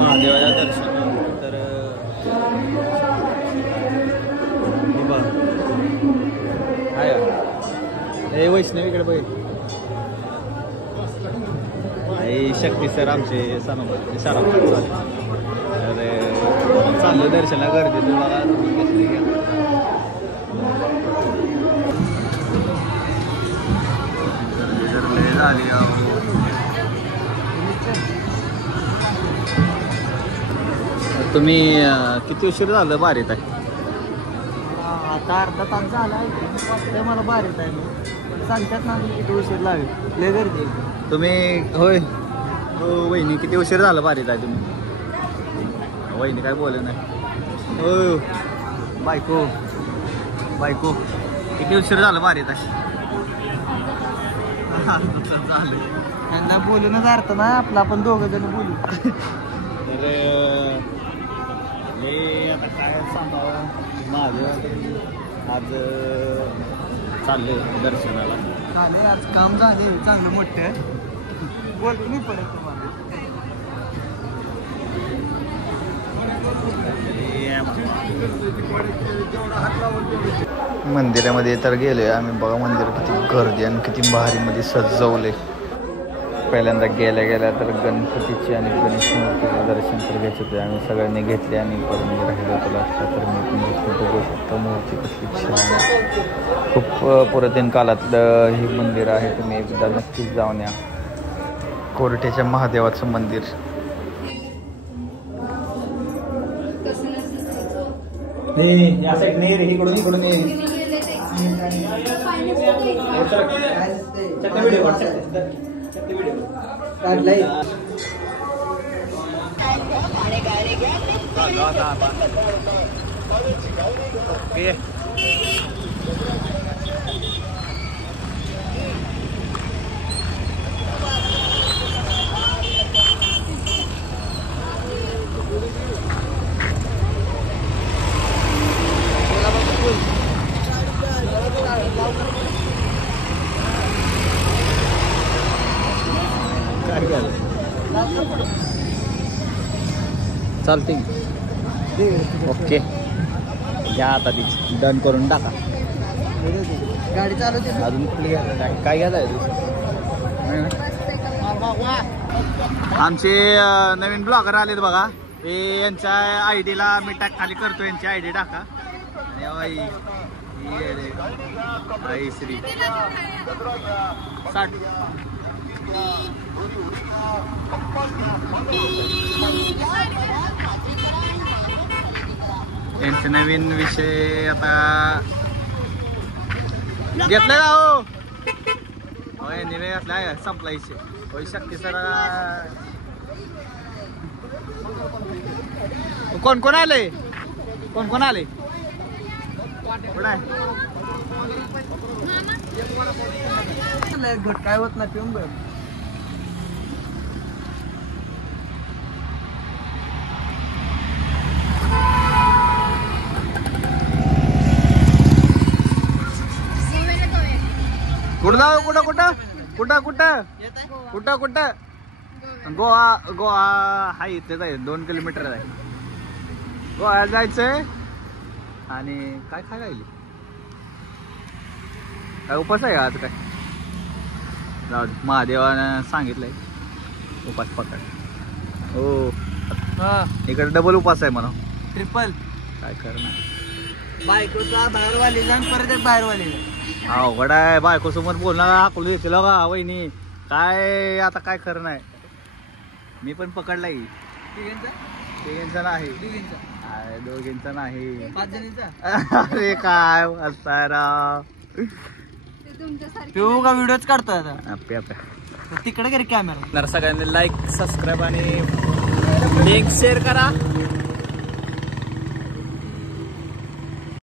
महादेवाच्या दर्शन तर हे वैष्णवीकडे बघ शक्ती सर आमचे सराम तर चाललं दर्शनाला गर्दी तुम्हाला झाली तुम्ही किती उशीर झालं बारीत आहे आता अर्धा तास झाला आहे मला बारीत आहे सांगतात ना किती उशीर लागेल लय गर्दी तुम्ही होय हो वहिनी किती उशीर झालं बारीत आहे तुम्ही वहिनी काय बोलले नाही हो बायको बायको किती उशीर झालं बारीत आहे झालं त्यांना बोलूनच अर्थ ना आपला आपण दोघं जण बोलू तर हे आता काय सांगावं माझं आज चालले दर्शनाला झाले आज काम झाले चांगलं मोठं बोलतो नाही पडत तुम्हाला मंदिरामध्ये तर गेलोय आम्ही बघा मंदिर किती गर्दी आणि किती भारीमध्ये सजवले पहिल्यांदा गेल्या गेल्या तर गणपतीची आणि गणेश मूर्तीचं दर्शन तर घ्यायचं होते आम्ही सगळ्यांनी घेतले आणि परत मी राहिलो होतो लास्टला तर मी मूर्ती बघू शकतो मूर्ती कसली छान आहे खूप पुरातन काळातलं हे मंदिर आहे तुम्ही एकदा नक्कीच जाऊन या कोरटेच्या महादेवाचं मंदिर इकडून इकडून चालते ओके घ्या आता ती डन करून टाका गाडी चालवते अजून कुठली काय घ्यायचं आमचे नवीन ब्लॉगर आलेत बघा हे यांच्या आयडीला मी खाली करतो यांची आयडी टाका श्री 60 यांचे नवीन विषय आता घेतलाय का हो यांनी घेतलाय संपला विषय होई शक्ती सर कोण कोण आले कोण कोण आले काय होत ना पिऊन बघ कुठं जाऊ कुठं कुठं कुठं कुठं कुठं कुठं गोवा गोवा हा इथेच आहे 2 किलोमीटर आहे गोवा जायचंय आणि काय खायला येईल काय उपास आहे आज काय जाऊ दे महादेवानं सांगितलंय उपास पकड हो इकडे डबल उपास आहे म्हणा ट्रिपल काय करणार बायकोचा बाहेरवाली जाण परत एक बाहेरवाली अवघड आहे बायको समोर बोलणार हाकलू देतील का वहिनी काय आता काय खरं नाही मी पण पकडलाय तिघींचा नाही दोघींचा नाही 5 जणींचा अरे काय असताना तू का व्हिडिओच काढतो आता आपे आपे तिकडे घरी कॅमेरा तर सगळ्यांनी लाईक सबस्क्राईब आणि लिंक शेअर करा